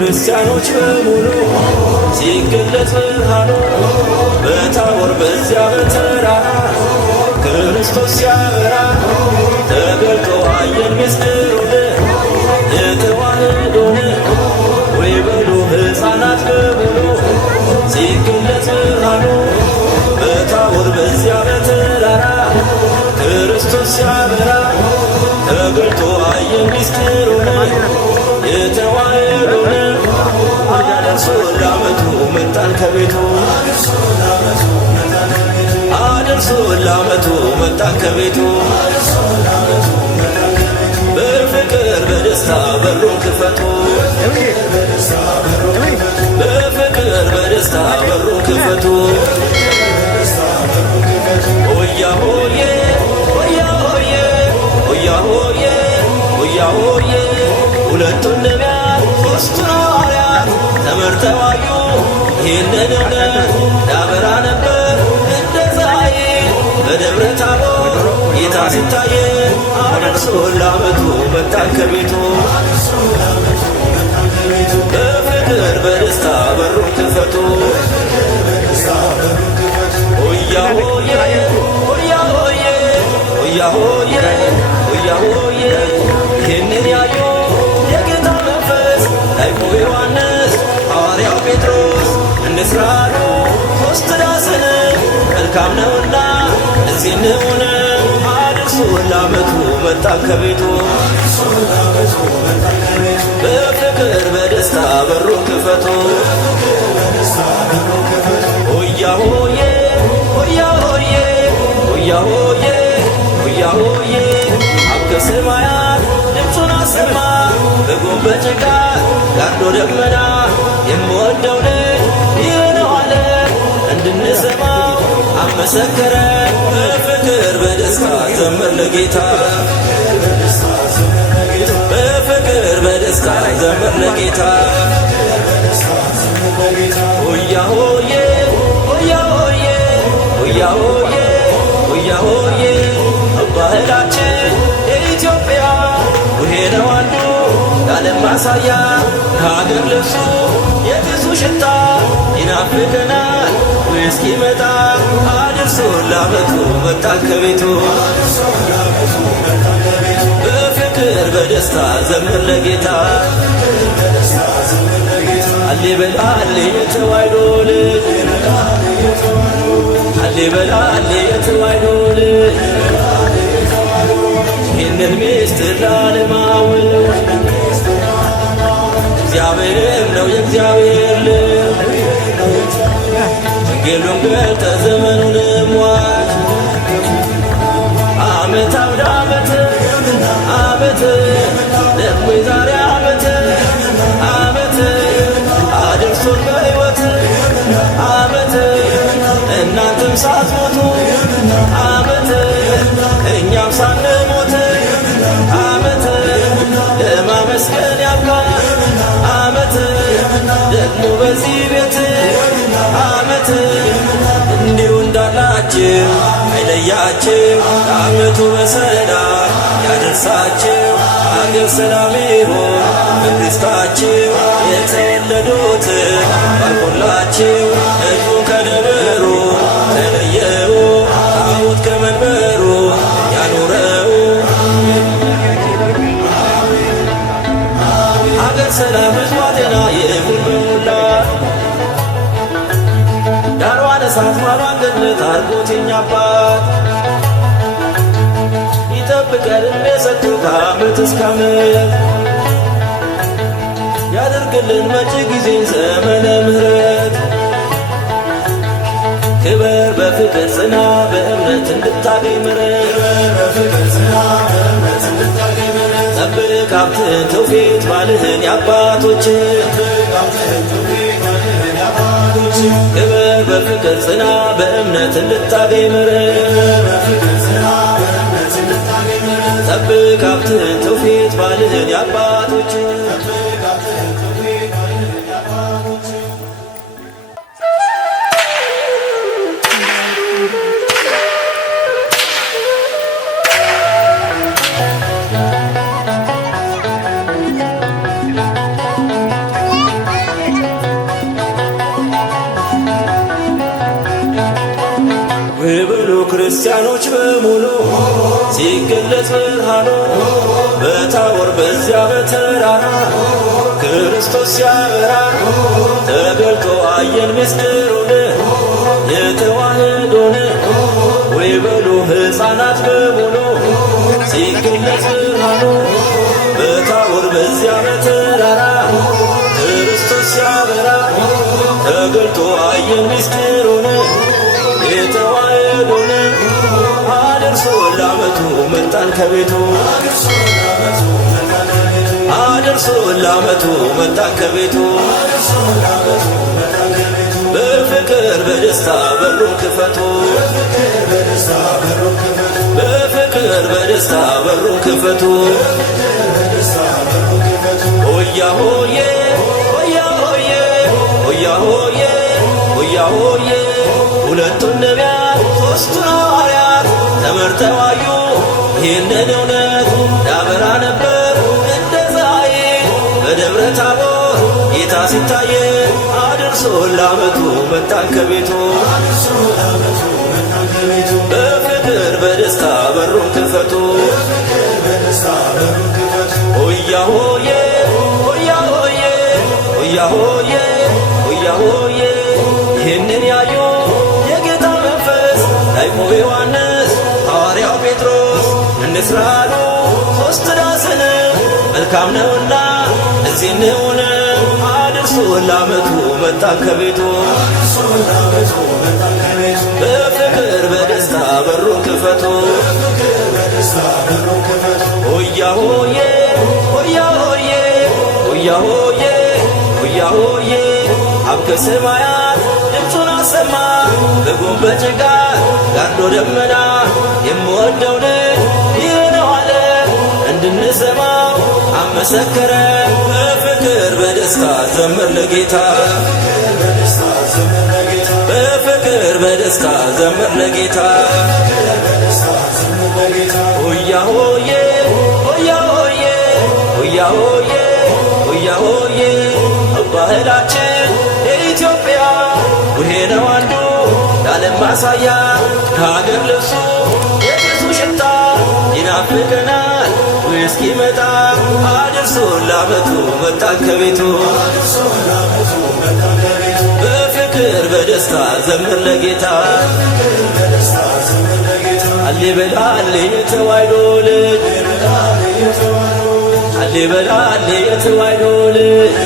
ክርስቲያኖች በሙሉ ሲገለጽ ብርሃኑ በታቦር በዚያ በተራራ ክርስቶስ ሲያበራ ተገልጦ አየን ምስጢሩን የተዋህዶን ወይ በሉ ሕፃናት በሙሉ ሲገለጽ ብርሃኑ በታቦር በዚያ በተራራ ክርስቶስ ሲያበራ ተገልጦ አየን ምስጢሩን የተዋህዶን አደርሶ ለዓመቱ መጣን ከቤቱ አደርሶ ለዓመቱ መጣን ከቤቱ በፍቅር በደስታ በሩን ክፈቱ በፍቅር በደስታ በሩን ክፈቱ ሆያ ሆዬ ሆያ ሆዬ ሆያ ሆዬ ሆያ ሆዬ ሁለቱን ነቢያት ሦስቱን ሐዋርያት ተመርተው አዩ ይህንን እውነት ያበራ ነበር እንደ ፀሐይ በደብረ ታቦር ጌታ ሲታይ አደርሶ ለዓመቱ መጣን ከቤቱ በፍቅር በደስታ በሩን ክፈቱ ሆያ ሆዬ ሆያ ሆዬ ሆያ ሆዬ ሆያ ሆዬ ይህንን ያዩ የጌታ መንፈስ ያዕቆብ ዮሐንስ ሐዋርያው ጴጥሮስ እንስራሉ ሦስት ዳስን መልካም ነውና እዚህ እንሁን አድርሶ ለዓመቱ መጣን ከቤቱ በፍቅር በደስታ በሩን ክፈቱ ሆያ ሆዬ ሆያ ሆዬ ሆያ ሆዬ ሆያ ሆዬ አብ ከሰማያት ድምፁን አሰማ በጉም በጭጋግ ጋርዶ ደመና የምወደው ልጅ ይህ ነው አለ እንድንሰማ አመሰከረ በፍቅር በደስታ ዘምር ለጌታ በፍቅር በደስታ ዘምር ለጌታ ሆያ ሆዬ ሆያ ሆዬ ሆያ ሆዬ ሆያ ሆዬ ባህላችን የኢትዮጵያ ውሄ ነው አንዱ የዓለም ማሳያ ከሀገር ልብሱ የብዙ ሽታ ይናፍቀናል እስኪመጣ አድርሶ ለዓመቱ መጣን ከቤቱ በፍቅር በደስታ ዘምር ለጌታ አሌ በል አሌ የተዋሕዶ ልጅ አሌ በል አሌ የተዋሕዶ ልጅ ይህንን ምስጢር ለዓለም አውጅ እግዚአብሔርም ነው የእግዚአብሔር ልጅ ወንጌሉን ገልጠ ዘመኑንም ዋጅ ዓመት አውደ ዓመት ዓመት ደግሞ የዛሬ ዓመት ዓመት አድርሶን በሕይወት ዓመት እናንተም ሳትሞቱ ዓመት እኛም ሳንሞት ዓመት ለማመስገን ያብቃን ዓመት ደግሞ በዚህ ቤት ዓመት እንዲሁ እንዳላችሁ አይለያችሁ ዓመቱ በሰላም ያደርሳችሁ አገር ሰላም ይሁን በክርስታችሁ የተወለዱትን ባርኮላችሁ ሕዝቡን ከደብሩ ተለየው ታቦት ከመንበሩ ያኑረው አገር ሰላም ሕዝቧ ጤና ይሁን በሞላ ዳሯን እሳት ማሯን ገነት አርጎት የኛ አባት ይጠብቀን ዕድሜ ሰጥቶ ከዓመት እስከ ዓመት ያደርግልን መጪ ጊዜ ዘመነ ምሕረት ክበር በፍቅር ጽና በእምነት እንድታገኝ ምሕረት ጠብቅ ሀብትን ትውፊት ባልህን የአባቶችን ክበር በፍቅር ጽና በእምነት እንድታገኝ ምሕረት ጠብቅ ሀብትን ትውፊት ባልህን የአባቶችን ክርስቲያኖች በሙሉ ሲገለጽ ብርሃኑ በታቦር በዚያ በተራራ ክርስቶስ ሲያበራ ተገልጦ አየን ምስጢሩን የተዋህዶን ወይ በሉ ሕፃናት በሙሉ ሲገለጽ ብርሃኑ በታቦር በዚያ በተራራ ክርስቶስ ሲያበራ ተገልጦ አየን ምስጢሩን የተዋህዶን አድርሶ ለዓመቱ መጣን ከቤቱ አድርሶ ለዓመቱ መጣን ከቤቱ በፍቅር በደስታ በሩን ክፈቱ በፍቅር በደስታ በሩን ክፈቱ ሆያ ሆዬ ሆያ ሆዬ ሆያ ሆዬ ሆያ ሆዬ ሁለቱን ነቢያት ሦስቱን ሐዋርያት ተመርተው አዩ ይህንን እውነት ያበራ ነበር እንደ ፀሐይ በደብረ ታቦር ጌታ ሲታየ አድርሶ ለዓመቱ መጣን ከቤቱ በፍቅር በደስታ በሩን ክፈቱ ሆያ ሆዬ ሆያ ሆዬ ሆያ ሆዬ ሆያ ሆዬ ይህንን ያዩ የጌታ መንፈስ ያዕቆብ ዮሐንስ ሐዋርያው ጴጥሮስ እንስራ አሉ ሦስት ዳስን መልካም ነውና እዚህ እንሁን አድርሶ ለዓመቱ መጣን ከቤቱ በፍቅር በደስታ በሩን ክፈቱ ሆያ ሆዬ ሆያ ሆዬ ሆያ ሆዬ ሆያ ሆዬ አብ ከሰማያት ድምፁን አሰማ በጉም በጭጋግ ጋርዶ ደመና የምወደው ልጅ ይህ ነው አለ እንድንሰማው አመሰከረ በፍቅር በደስታ ዘምር ለጌታ በፍቅር በደስታ ዘምር ለጌታ ሆያ ሆዬ ሆያ ሆዬ ሆያ ሆዬ ሆያ ሆዬ ባህላችን የኢትዮጵያ ውሄ ነው አንዱ የዓለም ማሳያ ከሀገር ልብሱ የቤቱ ሽታ ይናፍቀናል እስኪመጣ አድርሶ ለዓመቱ መጣን ከቤቱ በፍቅር በደስታ ዘምር ለጌታ አሌ በላ አሌ የተዋሕዶ ልጅ አሌ በላ አሌ የተዋሕዶ ልጅ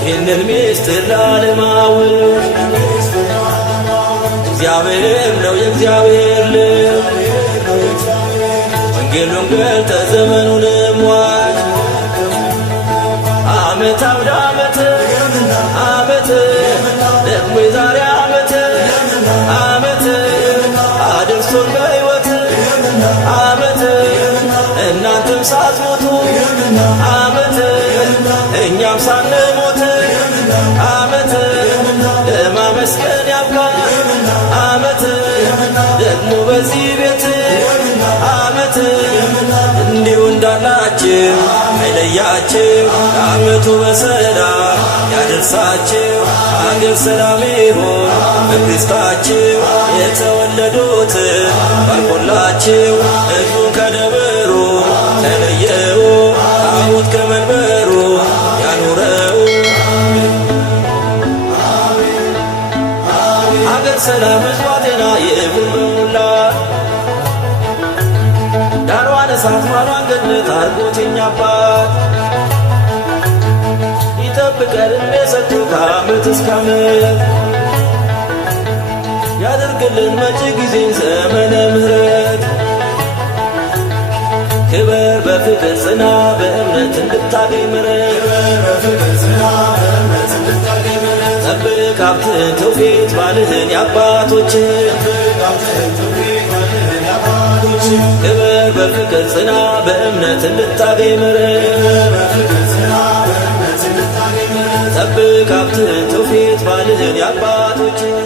ይህንን ምስጢር ለዓለማውያን እግዚአብሔርም ነው የእግዚአብሔር ልጅ ወንጌሉን ገልጠ ዘመኑንም ዋጅ ዓመት አውደ ዓመት ዓመት ደግሞ የዛሬ ዓመት ዓመት አድርሶን በሕይወት ዓመት እናንተም ሳትሞቱ ዓመት እኛም ሳንሞት ዓመት ለማመስገን ያብቃን ዓመት ደግሞ በዚህ ቤት ዓመት እንዲሁ እንዳላችሁ አይለያችሁ ዓመቱ በሰላም ያደርሳችሁ አገር ሰላም ይሁን በክርስታችሁ የተወለዱት ባርኮላችሁ ሕዝቡን ከደብሩ ተለየው ታቦት ከመንበሩ ያኑረው አገር ሰላም ሕዝቧ ጤና ይሁን በሙላ ዳሯን እሳት ማሏን ገነት አርጎት የኛ አባት ይጠብቀን ዕድሜ ሰጥቶ ከዓመት እስከ ዓመት ያደርግልን መጪ ጊዜን ዘመነ ምሕረት ክበር በፍቅር ጽና በእምነት እንድታገኝ ምሕረት ጠብቅ ሀብትህን ትውፊት ባልህን የአባቶችን ክበር በፍቅር ጽና በእምነት እንድታገኝ ምሕረት ጠብቅ ሀብትህን ትውፊት ባልህን የአባቶችን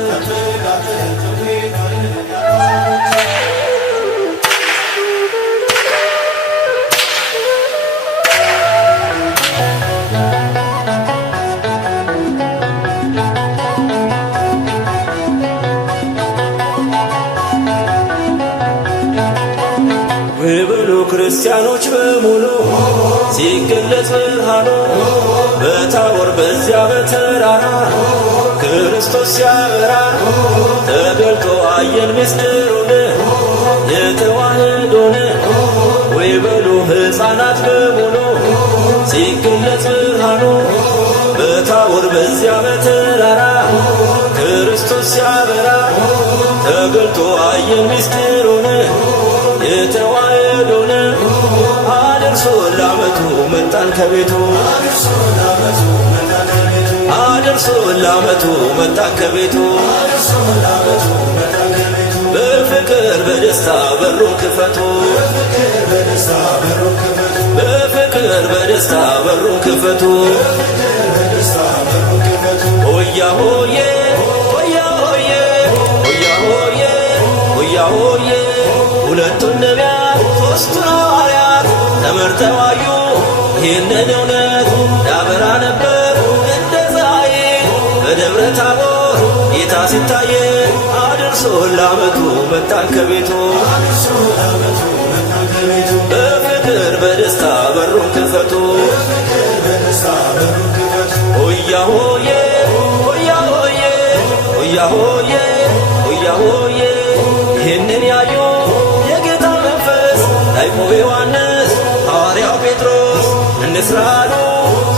ክርስቲያኖች በሙሉ ሲገለጽ ብርሃኑ በታቦር በዚያ በተራራ ክርስቶስ ሲያበራ ተገልጦ አየን ምስጢሩን የተዋህዶን ወይ በሉ ሕፃናት በሙሉ ሲገለጽ ብርሃኑ በታቦር በዚያ በተራራ ክርስቶስ ሲያበራ ተገልጦ አየን ምስጢሩን የተዋህዶን አድርሶ ለዓመቱ መጣን ከቤቱ አድርሶ ለዓመቱ መጣን ከቤቱ በፍቅር በደስታ በሩን ክፈቱ በፍቅር በደስታ በሩን ክፈቱ ሆያ ሆዬ ሆያ ሆዬ ሆያ ሆዬ ሆያ ሆዬ ሁለቱን ነቢያት ሦስቱን ሐዋርያት ተመርተው አዩ ይህንን እውነት ያበራ ነበር እንደ ፀሐይ በደብረ ታቦር ጌታ ሲታየ አድርሶ ለዓመቱ መጣን ከቤቱ በፍቅር በደስታ በሩን ክፈቱ ሆያ ሆዬ ሆያ ሆዬ ሆያ ሆዬ ሆያ ሆዬ ይህንን ያዩ የጌታ መንፈስ ያዕቆብ ዮሐንስ ሐዋርያው ጴጥሮስ እንስራ አሉ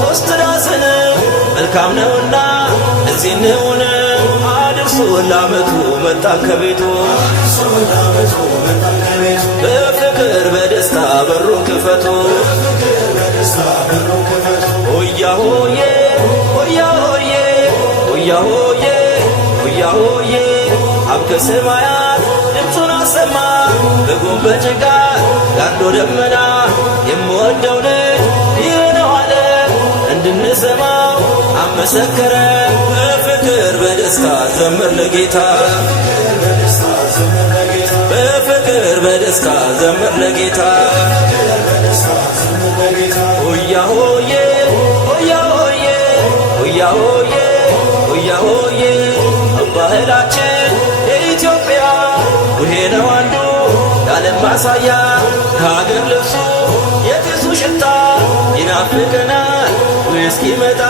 ሦስት ዳስን መልካም ነውና እዚህ እንሁን አድርሶ ለዓመቱ መጣን ከቤቱ በፍቅር በደስታ በሩን ክፈቱ ሆያ ሆዬ ሆያ ሆዬ ሆያ ሆዬ ሆያ ሆዬ አብ ከሰማያት ድምፁን አሰማ በጉም በጭጋግ ጋርዶ ደመና የምወደው ልጅ ይህ ነው አለ እንድንሰማው አመሰከረ በፍቅር በደስታ ዘምር ለጌታ በፍቅር በደስታ ዘምር ለጌታ ሆያ ሆዬ ሆያ ሆዬ ሆያ ሆዬ ሆያ ሆዬ ባህላችን የኢትዮጵያ ይሄ ነው አንዱ የዓለም ማሳያ ከሀገር ልብሱ የጢሱ ሽታ ይናፍቀናል እስኪመጣ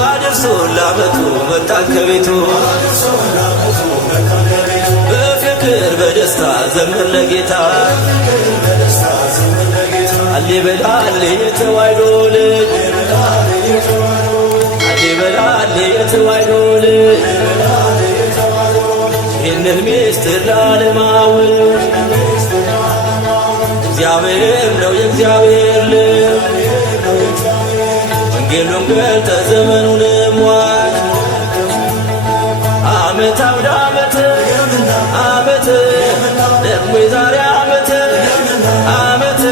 አድርሶ ለዓመቱ መጣን ከቤቱ በፍቅር በደስታ ዘምር ለጌታ አሌ በላ አሌ የተዋሕዶ ልጅ አሌ በላ አሌ የተዋሕዶ ልጅ ይህንን ምስጢር ላለማወቅ እግዚአብሔር ነው የእግዚአብሔር ልጅ ወንጌሉን ገልጠ ዘመኑንም ዋጅ ዓመት አውደ ዓመት ዓመት ደግሞ የዛሬ ዓመት ዓመት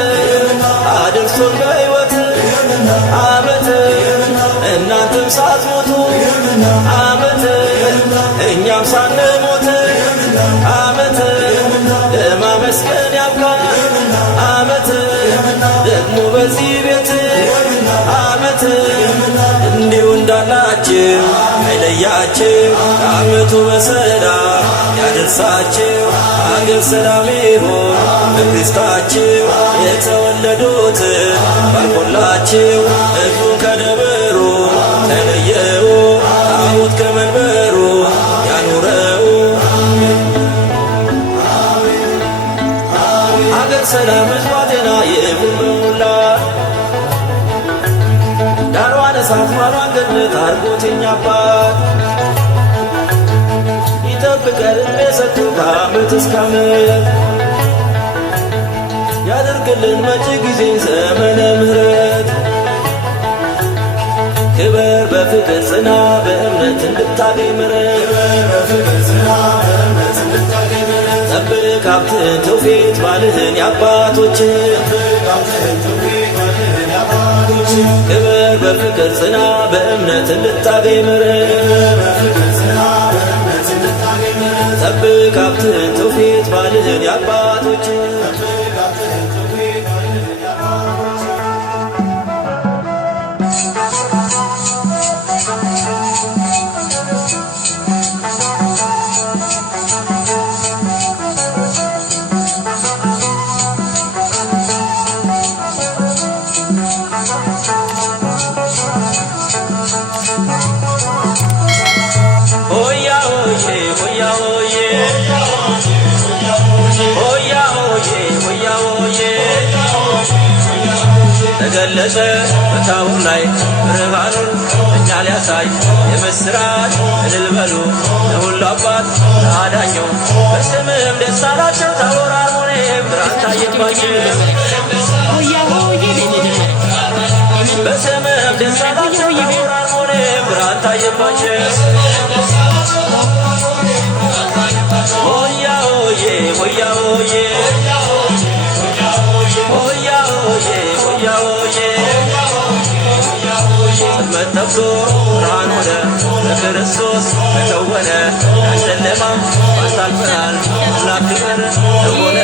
አድርሶን በሕይወት ዓመት እናንተም ሳትሞቱ ዓመት እኛም ሳንሞት ዓመት ለማመስገን ያብቃን ዓመት ደግሞ በዚህ ቤት ዓመት እንዲሁ እንዳላችሁ አይለያችሁ ዓመቱ በሰላም ያደርሳችሁ አገር ሰላም ይሁን በክርስታችሁ የተወለዱት ባርኮላችሁ ሕዝቡን ከደብሩ ተለየው ታቦት ከመንበሩ ያኑረው አገር ሰላም ሕዝቧ ጤና ይሁንላ ዳሯን እሳት ማሯን ገነት አድርጎት የኛ አባት ይጠብቀን ዕድሜ ሰጥቶ ከዓመት እስከ ዓመት ያደርግልን መጪ ጊዜ ዘመነ ምሕረት ክበር በፍቅር ጽና በእምነት እንድታገኝ ምሕረት ጠብቅ ሀብትን ትውፊት ባልህን የአባቶችን ክበር በፍቅር ጽና በእምነት እንድታገኝ ምሕረት ጠብቅ ሀብትን ትውፊት ባልህን የአባቶችን ተገለጸ በታቦር ላይ ብርሃኑን እኛ ሊያሳይ የምስራች እልል በሉ ለሁሉ አባት ለአዳኘው በስምህም ደስ አላቸው ታቦር አርሞንኤም ብርሃን ታየባቸው በስምህም ደስ አላቸው ታቦር አርሞንኤም ብርሃን ታየባቸው ሆያ ሆዬ ሆያ ሆዬ ሆያ ሆዬ ሆያ ሆዬ ጽልመት ጠፍቶ ብርሃን ሆነ በክርስቶስ ተከወነ ያጨለማ አሳልፈናል አምላክ ክብር ለሆነ